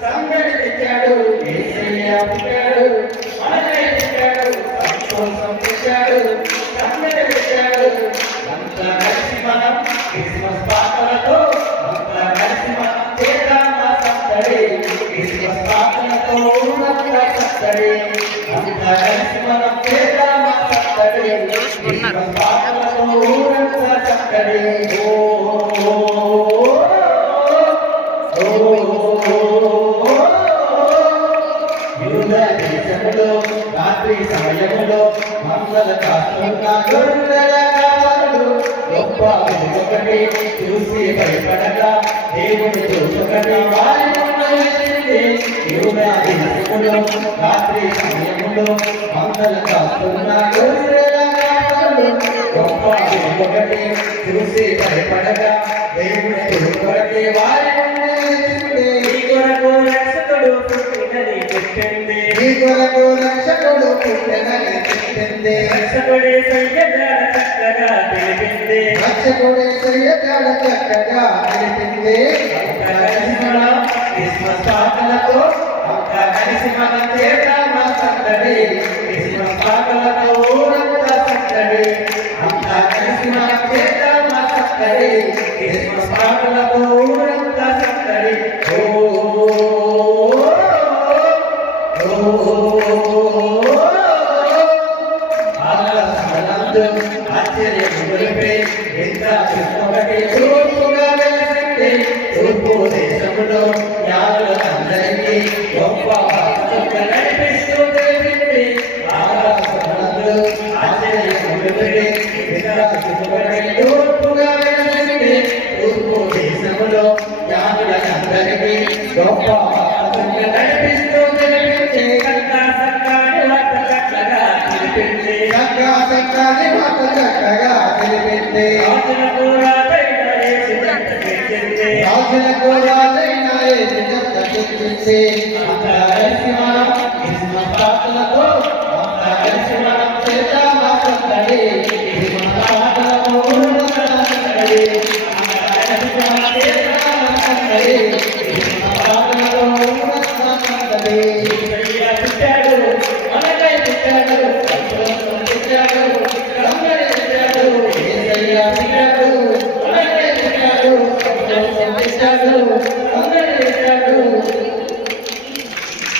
సంగడి తెచ్చాడు యేసయ్య పుట్టాడు మనకై పుట్టాడు సంతోషం తెచ్చాడు సంగడి తెచ్చాడు అంతా కలిసి మనం క్రిస్మస్ పాటలతో అంతా కలిసి మనం చేద్దాం సందడి క్రిస్మస్ పాటలతో ఊరంతా సందడి అంతా కలిసి మనం చేద్దాం సందడి క్రిస్మస్ పాటలతో ఊరంతా సందడి రాత్రి సమయములో మంగళ కాస్తున్న గొర్రెల కాపరులు గొప్ప వెలుగొకటి చూసి భయపడగా దేవుని చూసుకటి వారి రాత్రి సమయములో మంగళ కాస్తున్న గొర్రెల కాపరులు గొప్ప వెలుగొకటి చూసి భయపడగా దేవుని చూసుకటి వారి కొరకు రక్షకుడు పుట్టెనని చెప్పింది రక్షకుడే సయ్యదాడ చక్కగా తెలిపింది రక్షకుడే సయ్యదాడ చక్కగా తెలిపింది క్రిస్మస్ పాటలతో అంతా కలిసి మనం చేద్దాం సందడి క్రిస్మస్ పాటలతో ఊరంతా సందడి అంతా కలిసి మనం చేద్దాం సందడి క్రిస్మస్ పాటలతో ఊరంతా సందడి తూర్పు దేశంలో యాదుల అందరికీ గొప్ప నడిపిస్తూ తెలిపింది తూర్పుగా వెలిసింది తూర్పు దేశంలో యాదుల అందరికీ గొప్ప నడిపిస్తూ తెలిపింది చక్కని మాట చక్కగా తెలిపింది రాజులకు రాజైన యేసు చెప్పింది